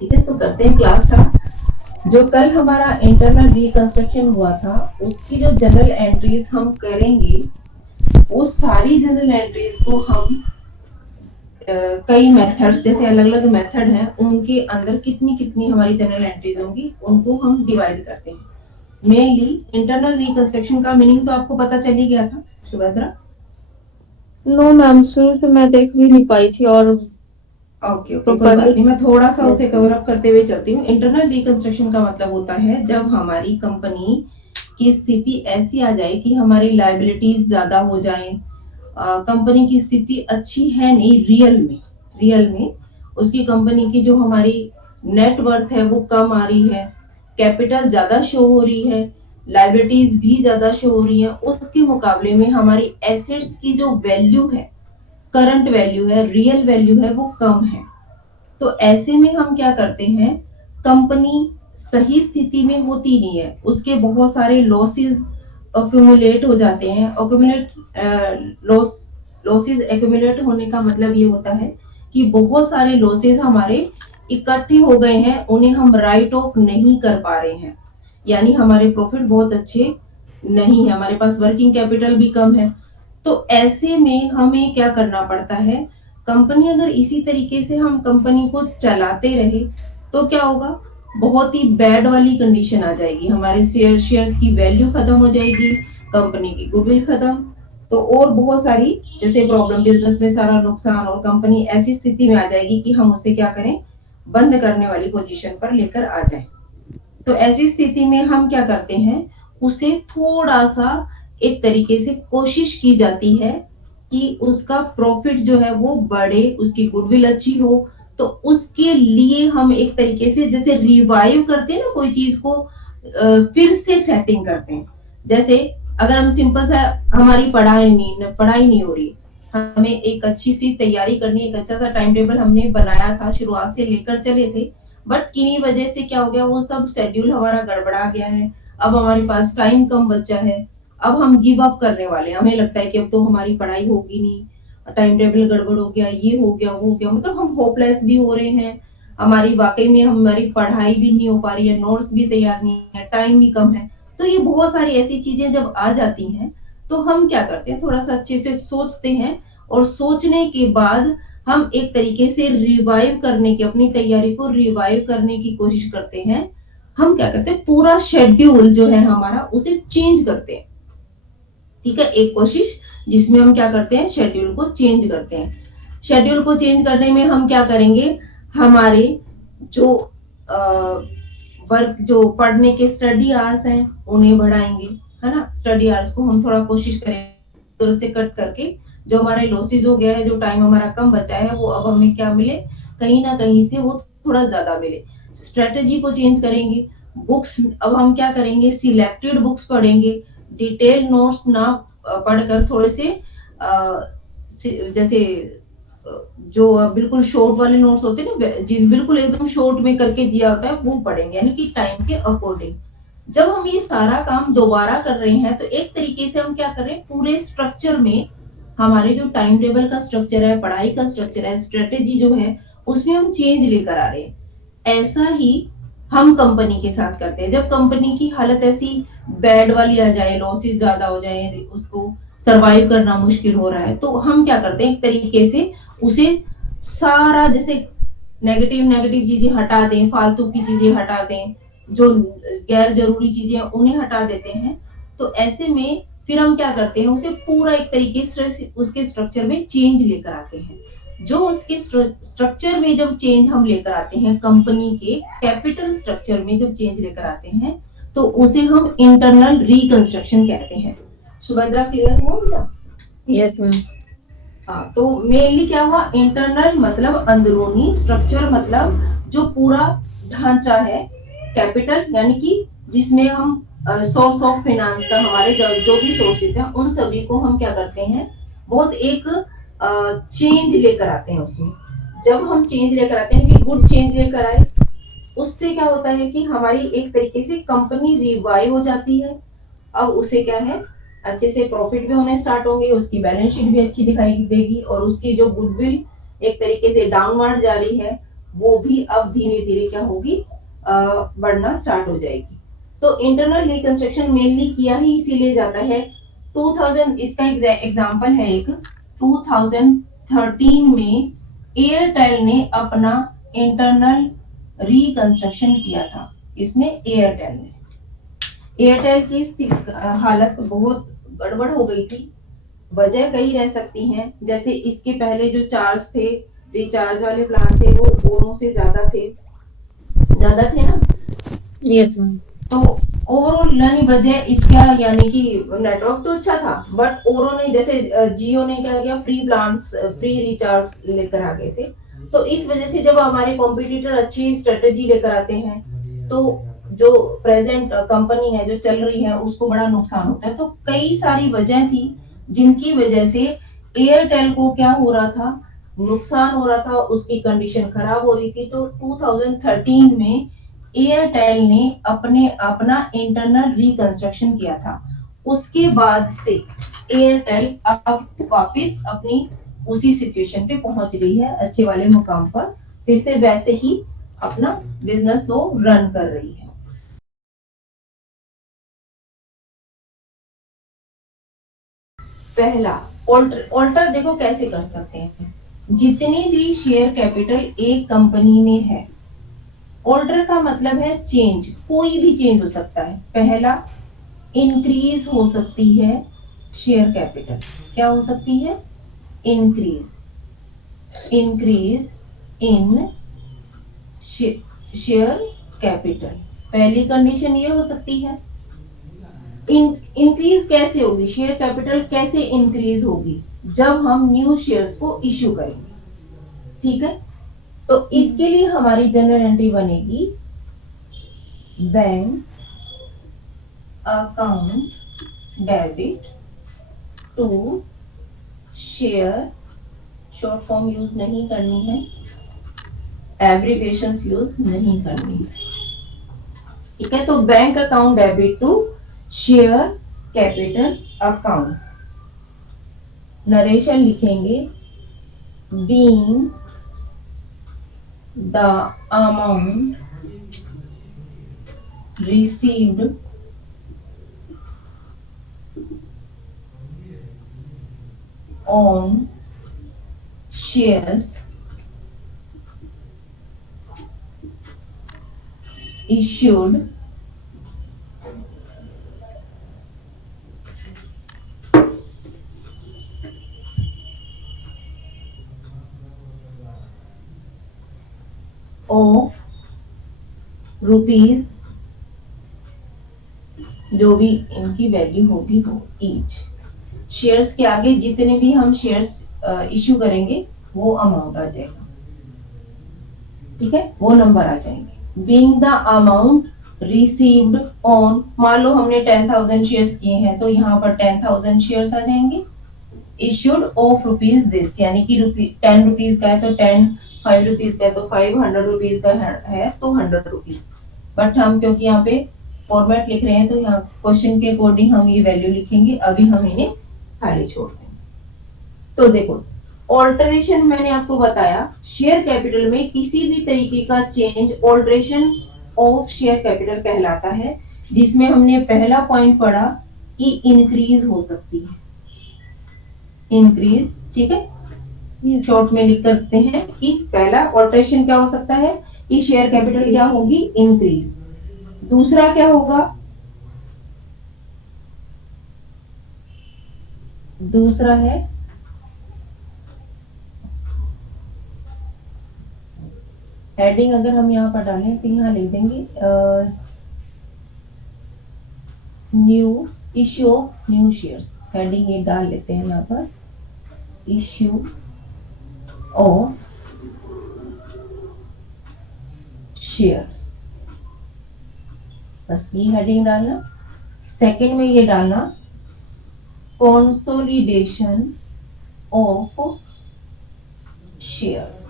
ठीक है, तो करते हैं क्लास स्टार्ट। जो कल हमारा इंटरनल रिकंस्ट्रक्शन हुआ था, उसकी जो जनरल एंट्रीज हम करेंगे, वो सारी जनरल एंट्रीज को हम कई मेथड्स, जैसे अलग अलग मेथड हैं, उनके अंदर कितनी कितनी हमारी जनरल एंट्रीज होंगी, उनको हम डिवाइड करते हैं। मेनली इंटरनल रिकंस्ट्रक्शन का मीनिंग तो आपको पता चल ही गया था, सुभद्रा। नो मैम, शुरू से मैं देख भी नहीं पाई थी और ओके ओके, कोई बात प्रॉपरली। नहीं, मैं थोड़ा सा उसे कवर अप करते हुए चलती हूँ। इंटरनल रिकंस्ट्रक्शन का मतलब होता है जब हमारी कंपनी की स्थिति ऐसी आ जाए कि हमारी लायबिलिटीज ज्यादा हो जाए, कंपनी की स्थिति अच्छी है नहीं, रियल में उसकी कंपनी की जो हमारी नेट वर्थ है वो कम आ रही है, कैपिटल ज्यादा शो हो रही है, लायबिलिटीज भी ज्यादा शो हो रही है, उसके मुकाबले में हमारी एसेट्स की जो वैल्यू है, करंट वैल्यू है, रियल वैल्यू है, वो कम है। तो ऐसे में हम क्या करते हैं, कंपनी सही स्थिति में होती नहीं है, उसके बहुत सारे लॉसेस अक्यूमुलेट हो जाते हैं। लॉसेस एक्यूमुलेट होने का मतलब ये होता है कि बहुत सारे लॉसेस हमारे इकट्ठे हो गए हैं, उन्हें हम राइट ऑफ नहीं कर पा रहे हैं, यानी हमारे प्रॉफिट बहुत अच्छे नहीं है, हमारे पास वर्किंग कैपिटल भी कम है। तो ऐसे में हमें क्या करना पड़ता है, कंपनी अगर इसी तरीके से हम कंपनी को चलाते रहे तो क्या होगा, बहुत ही बैड वाली कंडीशन आ जाएगी, हमारे शेयर्स की वैल्यू खत्म हो जाएगी, कंपनी की गुडविल खत्म, तो और बहुत सारी जैसे प्रॉब्लम, बिजनेस में सारा नुकसान, और कंपनी ऐसी स्थिति में आ जाएगी कि हम उसे क्या करें, बंद करने वाली पोजीशन पर लेकर आ जाए। तो ऐसी स्थिति में हम क्या करते हैं, उसे थोड़ा सा एक तरीके से कोशिश की जाती है कि उसका प्रॉफिट जो है वो बढ़े, उसकी गुडविल अच्छी हो। तो उसके लिए हम एक तरीके से जैसे रिवाइव करते हैं ना कोई चीज को, फिर से सेटिंग करते हैं। जैसे अगर हम सिंपल सा, हमारी पढ़ाई नहीं हो रही, हमें एक अच्छी सी तैयारी करनी, एक अच्छा सा टाइम टेबल हमने बनाया था, शुरुआत से लेकर चले थे, बट किन्हीं वजह से क्या हो गया, वो सब शेड्यूल हमारा गड़बड़ा गया है, अब हमारे पास टाइम कम बचा है, अब हम गिव अप करने वाले हैं, हमें लगता है कि अब तो हमारी पढ़ाई होगी नहीं, टाइम टेबल गड़बड़ हो गया, ये हो गया वो हो गया, मतलब हम होपलेस भी हो रहे हैं, हमारी वाकई में हमारी पढ़ाई भी नहीं हो पा रही है, नोट्स भी तैयार नहीं है, टाइम भी कम है। तो ये बहुत सारी ऐसी चीजें जब आ जाती हैं, तो हम क्या करते हैं, थोड़ा सा अच्छे से सोचते हैं, और सोचने के बाद हम एक तरीके से रिवाइव करने की, अपनी तैयारी को रिवाइव करने की कोशिश करते हैं। हम क्या करते हैं, पूरा शेड्यूल जो है हमारा उसे चेंज करते हैं। ठीक है, एक कोशिश जिसमें हम क्या करते हैं, शेड्यूल को चेंज करते हैं। शेड्यूल को चेंज करने में हम क्या करेंगे, हमारे जो वर्क, जो पढ़ने के स्टडी आवर्स हैं, उन्हें बढ़ाएंगे, है ना, स्टडी आवर्स को हम थोड़ा कोशिश करेंगे तो से कट करके, जो हमारा लॉसेज हो गया है, जो टाइम हमारा कम बचा है, वो अब हमें क्या मिले, कहीं ना कहीं से वो थोड़ा ज्यादा मिले। स्ट्रेटेजी को चेंज करेंगे, बुक्स अब हम क्या करेंगे, सिलेक्टेड बुक्स पढ़ेंगे, डिटेल नोट्स ना पढ़कर, थोड़े से जैसे जो बिल्कुल शॉर्ट वाले नोट्स होते हैं ना, जी बिल्कुल एकदम शॉर्ट में करके दिया होता है, वो पढ़ेंगे, यानी कि टाइम के अकॉर्डिंग। जब हम ये सारा काम दोबारा कर रहे हैं, तो एक तरीके से हम क्या कर रहे हैं, पूरे स्ट्रक्चर में, हमारे जो टाइम टेबल का स्ट्रक्चर है, पढ़ाई का स्ट्रक्चर है, स्ट्रेटेजी जो है, उसमें हम चेंज लेकर आ रहे हैं। ऐसा ही हम कंपनी के साथ करते हैं, जब कंपनी की हालत ऐसी बैड वाली आ जाए, लॉसेस ज्यादा हो जाए, उसको सरवाइव करना मुश्किल हो रहा है, तो हम क्या करते हैं, एक तरीके से उसे सारा, जैसे नेगेटिव नेगेटिव चीजें हटा दें, फालतू की चीजें हटा दें, जो गैर जरूरी चीजें हैं, उन्हें हटा देते हैं। तो ऐसे में फिर हम क्या करते हैं, उसे पूरा एक तरीके से उसके स्ट्रक्चर में चेंज लेकर आते हैं। जो उसके स्ट्रक्चर में जब चेंज हम लेकर आते हैं, कंपनी के कैपिटल स्ट्रक्चर में जब चेंज लेकर आते हैं, तो उसे हम इंटरनल रिकंस्ट्रक्शन कहते हैं। सुभद्रा, क्लियर हुआ बेटा? Yes ma'am. हाँ, तो मेनली क्या हुआ, इंटरनल मतलब अंदरूनी, स्ट्रक्चर मतलब जो पूरा ढांचा है, कैपिटल यानी कि जिसमें हम सोर्स ऑफ फाइनेंस का, हमारे जो भी सोर्सेज हैं, उन सभी को हम क्या करते हैं, बहुत एक चेंज लेकर आते हैं उसमें। जब हम चेंज लेकर आते हैं कि गुड चेंज लेकर आए, उससे क्या होता है कि हमारी एक तरीके से कंपनी रिवाइव हो जाती है। अब उसे क्या है, अच्छे से प्रॉफिट भी होने स्टार्ट होंगे, उसकी बैलेंस शीट भी अच्छी दिखाई देगी, और उसकी जो गुडविल एक तरीके से डाउनवर्ड जा रही है, वो भी अब धीरे धीरे क्या होगी, बढ़ना स्टार्ट हो जाएगी। तो इंटरनल रिकंस्ट्रक्शन मेनली किया ही इसीलिए जाता है। 2000 इसका एग्जांपल है एक, 2013 में एयरटेल ने अपना इंटरनल रिकंस्ट्रक्शन किया था। इसने एयरटेल ने, एयरटेल की हालत बहुत गड़बड़ हो गई थी। वजह कई रह सकती हैं, जैसे इसके पहले जो चार्ज थे, रिचार्ज वाले प्लान थे, वो ओनो से ज्यादा थे ना। Yes ma'am. तो ओवरऑल यानी वजह इसका, यानी कि नेटवर्क तो अच्छा था, बट ओरो ने जैसे जियो ने क्या किया, फ्री प्लान्स, फ्री रिचार्ज लेकर आ गए थे। तो इस वजह से जब हमारे कॉम्पिटिटर अच्छी स्ट्रेटेजी लेकर आते हैं, तो जो प्रेजेंट कंपनी है जो चल रही है उसको बड़ा नुकसान होता है। तो कई सारी वजह थी जिनकी वजह से एयरटेल को क्या हो रहा था, नुकसान हो रहा था, उसकी कंडीशन खराब हो रही थी। तो 2013 में एयरटेल ने अपने अपना इंटरनल रिकंस्ट्रक्शन किया था। उसके बाद से एयरटेल अब वापस अपनी उसी सिचुएशन पे पहुंच गई है, अच्छे वाले मुकाम पर, फिर से वैसे ही अपना बिजनेस वो रन कर रही है। पहला, ऑल्टर देखो कैसे कर सकते हैं। जितनी भी शेयर कैपिटल एक कंपनी में है, ऑल्टर का मतलब है चेंज, कोई भी चेंज हो सकता है। पहला, इंक्रीज हो सकती है शेयर कैपिटल। क्या हो सकती है? Increase, increase in share capital. पहली कंडीशन ये हो सकती है। इंक्रीज कैसे होगी, शेयर कैपिटल कैसे इंक्रीज होगी? जब हम न्यू शेयर्स को इश्यू करेंगे, ठीक है। तो इसके लिए हमारी जनरल एंट्री बनेगी, bank account debit to share, short form use नहीं करनी है, एब्रीविएशंस यूज नहीं करनी है, ठीक है। तो bank account debit to share capital account, narration लिखेंगे, being the amount received on shares issued of rupees, जो भी इनकी वैल्यू होगी वो ईच। शेयर्स के आगे जितने भी हम शेयर्स इश्यू करेंगे वो अमाउंट आ जाएगा, ठीक है, वो नंबर आ जाएंगे। Being the amount received on, मान लो हमने 10,000 शेयर्स किए हैं, तो यहाँ पर 10,000 शेयर्स आ जाएंगे। इश्यूड ऑफ रुपीज दिस, यानी कि 10 रुपीज का है तो 10, 5 रुपीज का है तो 5, 100 रुपीज का है तो 100 रुपीज। बट हम क्योंकि यहाँ पे फॉर्मेट लिख रहे हैं, तो यहाँ क्वेश्चन के अकॉर्डिंग हम ये वैल्यू लिखेंगे, अभी हम इन्हें खाली छोड़ देंगे। तो देखो, ऑल्टरेशन मैंने आपको बताया, शेयर कैपिटल में किसी भी तरीके का change alteration of share capital कहलाता है, जिसमें हमने पहला पॉइंट पढ़ा कि इंक्रीज हो सकती है, इंक्रीज, ठीक है। शॉर्ट में लिख करते हैं कि पहला ऑल्टरेशन क्या हो सकता है कि शेयर कैपिटल क्या होगी, इंक्रीज। दूसरा क्या होगा, दूसरा है हेडिंग, अगर हम यहाँ पर डालें तो यहाँ लिख देंगे new issue of new shares, heading ये डाल लेते हैं यहाँ पर, इश्यू ऑफ शेयर्स, बस ये हेडिंग डालना। सेकंड में ये डालना कंसोलिडेशन ऑफ शेयर्स,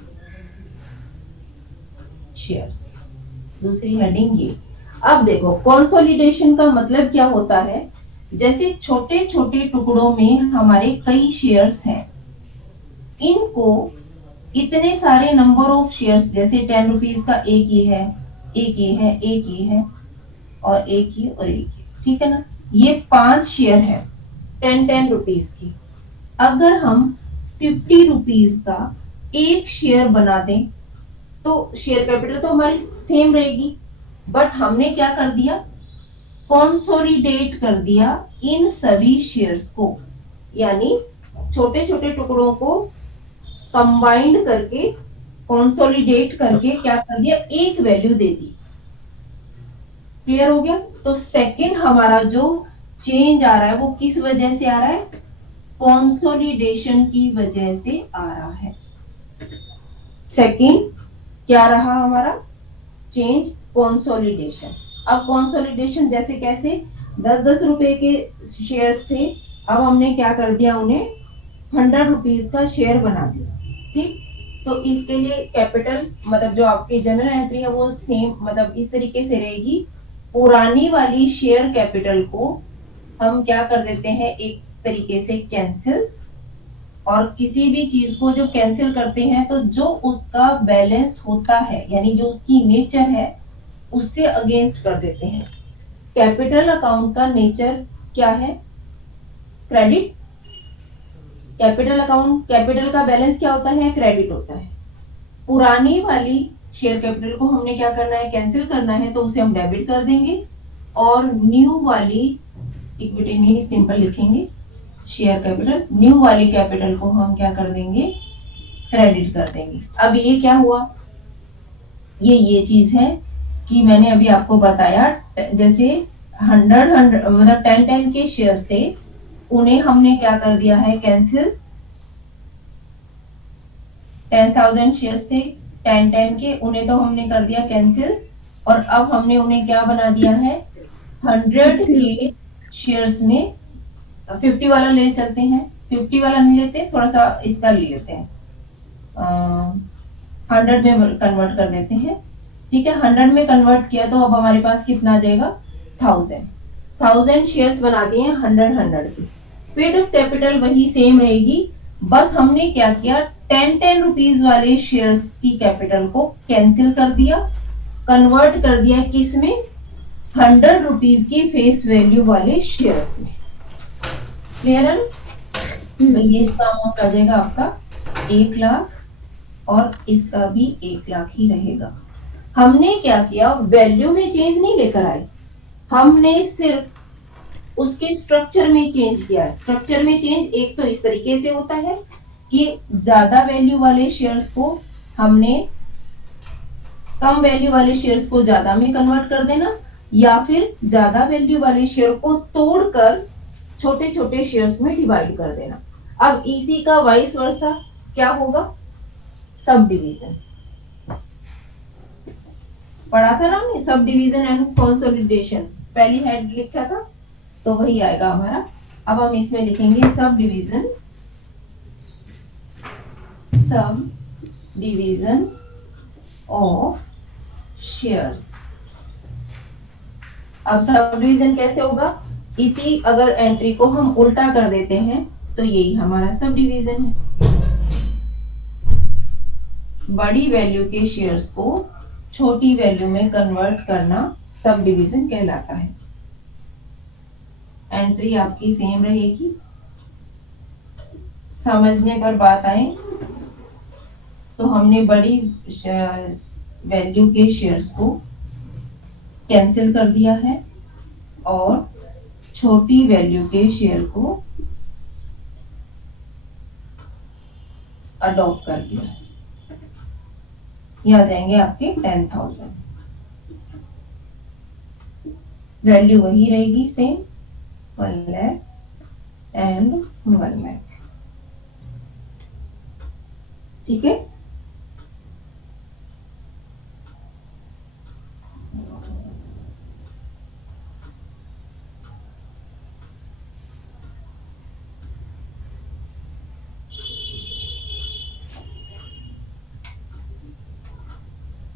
शेयर्स, दूसरी हेडिंग ये। अब देखो, कंसोलिडेशन का मतलब क्या होता है, जैसे छोटे छोटे टुकड़ों में हमारे कई शेयर्स हैं, इनको इतने सारे नंबर ऑफ शेयर्स, जैसे 10 रुपीज का एक ये है, एक ये है, एक ये है, और एक ये और एक ये, ठीक है ना। ये 5 शेयर है 10 रुपीज की। अगर हम 50 रुपीज का एक शेयर बना दें तो शेयर कैपिटल तो हमारी सेम रहेगी, बट हमने क्या कर दिया, कॉन्सोलिडेट कर दिया इन सभी शेयर्स को, यानी छोटे छोटे टुकड़ों को कंबाइंड करके, कॉन्सोलिडेट करके क्या कर दिया, एक वैल्यू दे दी। क्लियर हो गया। तो सेकंड हमारा जो चेंज आ रहा है वो किस वजह से आ रहा है, कॉन्सोलिडेशन की वजह से आ रहा है। सेकंड क्या रहा हमारा चेंज, कॉन्सोलिडेशन। अब कॉन्सोलिडेशन जैसे कैसे, 10-10 रुपए के शेयर्स थे, अब हमने क्या कर दिया, उन्हें 100 रुपीज का शेयर बना दिया, ठीक। तो इसके लिए कैपिटल मतलब जो आपकी जनरल एंट्री है वो सेम, मतलब इस तरीके से रहेगी। पुरानी वाली शेयर कैपिटल को हम क्या कर देते हैं, एक तरीके से कैंसिल, और किसी भी चीज को जो कैंसिल करते हैं तो जो उसका बैलेंस होता है, यानी जो उसकी नेचर है, उससे अगेंस्ट कर देते हैं। कैपिटल अकाउंट का नेचर क्या है, क्रेडिट। कैपिटल अकाउंट, कैपिटल का बैलेंस क्या होता है, क्रेडिट होता है। पुरानी वाली शेयर कैपिटल को हमने क्या करना है, कैंसिल करना है, तो उसे हम डेबिट कर देंगे, और न्यू वाली इक्विटी में सिंपल लिखेंगे शेयर कैपिटल, न्यू वाली कैपिटल को हम क्या कर देंगे, क्रेडिट कर देंगे। अब ये क्या हुआ, ये चीज है कि मैंने अभी आपको बताया, जैसे 100 मतलब 10 के शेयर्स थे, उन्हें हमने क्या कर दिया है, कैंसिल। 10,000 शेयर्स थे 10 के, उन्हें तो हमने कर दिया कैंसिल, और अब हमने उन्हें क्या बना दिया है, 100 के शेयर्स में 50 वाला ले चलते हैं, 50 वाला नहीं लेते, थोड़ा सा इसका ले लेते हैं, 100 में कन्वर्ट कर देते हैं, ठीक है। 100 में कन्वर्ट किया तो अब हमारे पास कितना आ जाएगा, 1000 शेयर्स बना दिए 100 की। पेड अप कैपिटल वही सेम रहेगी, बस हमने क्या किया, 10 रुपीज वाले शेयर्स की कैपिटल को कैंसिल कर दिया, कन्वर्ट कर दिया किस में, 100 रुपीज की फेस वैल्यू वाले शेयर्स में। क्लियर है। तो ये इसका अमाउंट आ जाएगा आपका 1 लाख, और इसका भी 1 लाख ही रहेगा। हमने क्या किया, वैल्यू में चेंज नहीं लेकर आए, हमने सिर्फ उसके स्ट्रक्चर में चेंज किया। स्ट्रक्चर में चेंज एक तो इस तरीके से होता है कि ज्यादा वैल्यू वाले शेयर्स को हमने कम वैल्यू वाले शेयर्स को ज्यादा में कन्वर्ट कर देना, या फिर ज्यादा वैल्यू वाले शेयर को तोड़कर छोटे छोटे शेयर्स में डिवाइड कर देना। अब इसी का वाइस वर्सा क्या होगा, सब डिवीजन। पढ़ा था ना हमने, सब डिवीजन एंड कंसोलिडेशन, पहली हेड लिखा था, तो वही आएगा हमारा। अब हम इसमें लिखेंगे sub division, sub division of shares. अब सब डिवीजन कैसे होगा, इसी अगर एंट्री को हम उल्टा कर देते हैं तो यही हमारा सब डिवीजन है। बड़ी वैल्यू के शेयर्स को छोटी वैल्यू में कन्वर्ट करना सब डिवीजन कहलाता है। एंट्री आपकी सेम रहेगी। समझने पर बात आए तो हमने बड़ी वैल्यू के शेयर्स को कैंसिल कर दिया है, और छोटी वैल्यू के शेयर को अडॉप्ट कर दिया है। ये आ जाएंगे आपके 10,000। वैल्यू वही रहेगी सेम, 1 लाख एंड 1 लाख, ठीक है।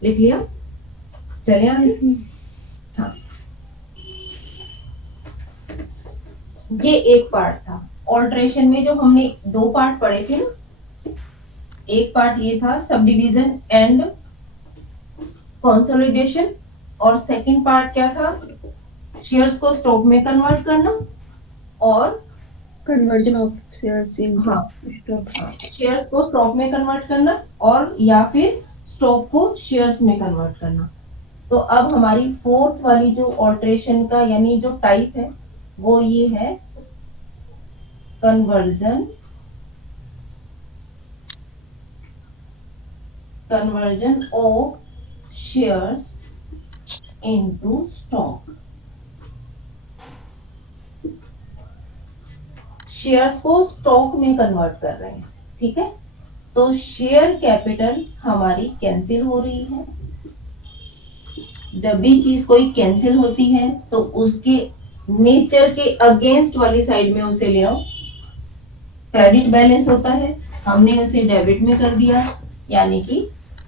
लिख लिया, चलिए आगे। हाँ, ये एक पार्ट था। ऑल्ट्रेशन में जो हमने 2 पार्ट पढ़े थे ना, एक पार्ट ये था सब डिवीजन एंड कंसोलिडेशन, और सेकंड पार्ट क्या था, शेयर्स को स्टॉक में कन्वर्ट करना, और कन्वर्जन ऑफ शेयर्स इनटू हाँ स्टॉक्स। शेयर्स को स्टॉक में कन्वर्ट करना, और या फिर स्टॉक को शेयर्स में कन्वर्ट करना। तो अब हमारी फोर्थ वाली जो ऑल्ट्रेशन का यानी जो टाइप है वो ये है conversion conversion of shares into stock. Shares को स्टॉक में कन्वर्ट कर रहे हैं, ठीक है। तो शेयर कैपिटल हमारी कैंसिल हो रही है। जब भी चीज कोई कैंसिल होती है तो उसके नेचर के अगेंस्ट वाली साइड में उसे ले आओ। क्रेडिट बैलेंस होता है, हमने उसे डेबिट में कर दिया, यानी कि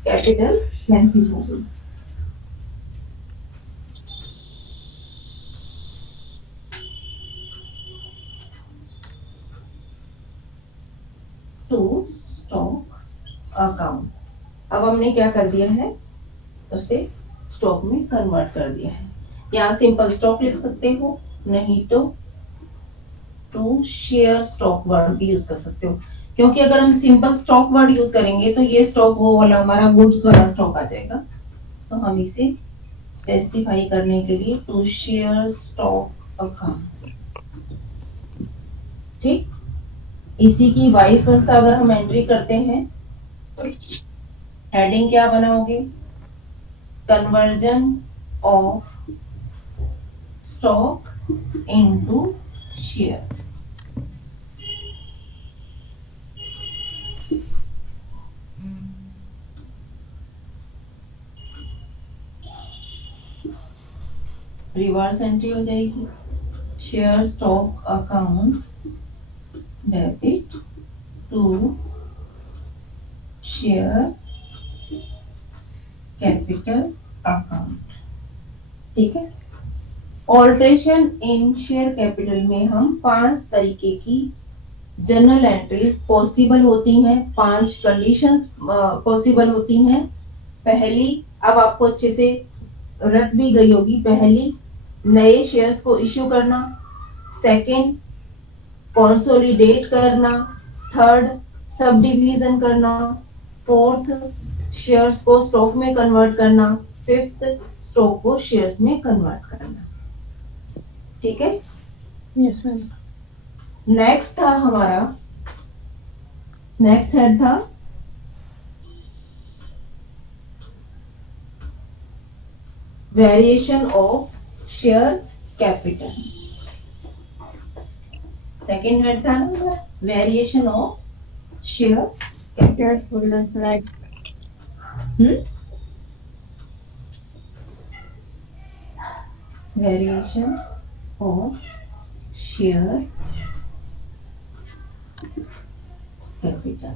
कैपिटल कैंसिल हो गई। टू स्टॉक अकाउंट, अब हमने क्या कर दिया है, उसे स्टॉक में कन्वर्ट कर दिया है। यहाँ सिंपल स्टॉक लिख सकते हो, नहीं तो टू शेयर स्टॉक वर्ड भी यूज कर सकते हो, क्योंकि अगर हम सिंपल स्टॉक वर्ड यूज करेंगे तो ये स्टॉक वो वाला हमारा गुड्स वाला स्टॉक आ जाएगा। तो हम इसे स्पेसिफाई करने के लिए टू शेयर स्टॉक अकाउंट, ठीक। इसी की वाइस वर्सा अगर हम एंट्री करते हैं, हेडिंग क्या बनाओगे, conversion of stock into shares. Reverse entry हो जाएगी, share stock account debit to share capital account, ठीक है। ऑल्ट्रेशन इन शेयर कैपिटल में हम 5 तरीके की जनरल एंट्रीज पॉसिबल होती हैं, 5 कंडीशंस पॉसिबल होती हैं। पहली, अब आपको अच्छे से रट भी गई होगी, पहली नए शेयर्स को इश्यू करना, सेकंड कंसोलिडेट करना, थर्ड सब डिवीजन करना, फोर्थ शेयर्स को स्टॉक में कन्वर्ट करना, फिफ्थ स्टॉक को शेयर्स में कन्वर्ट करना, ठीक है। Yes ma'am. नेक्स्ट था हमारा, नेक्स्ट हेड था variation of share capital. Second head था ना variation of share capital, right. Variation of share capital.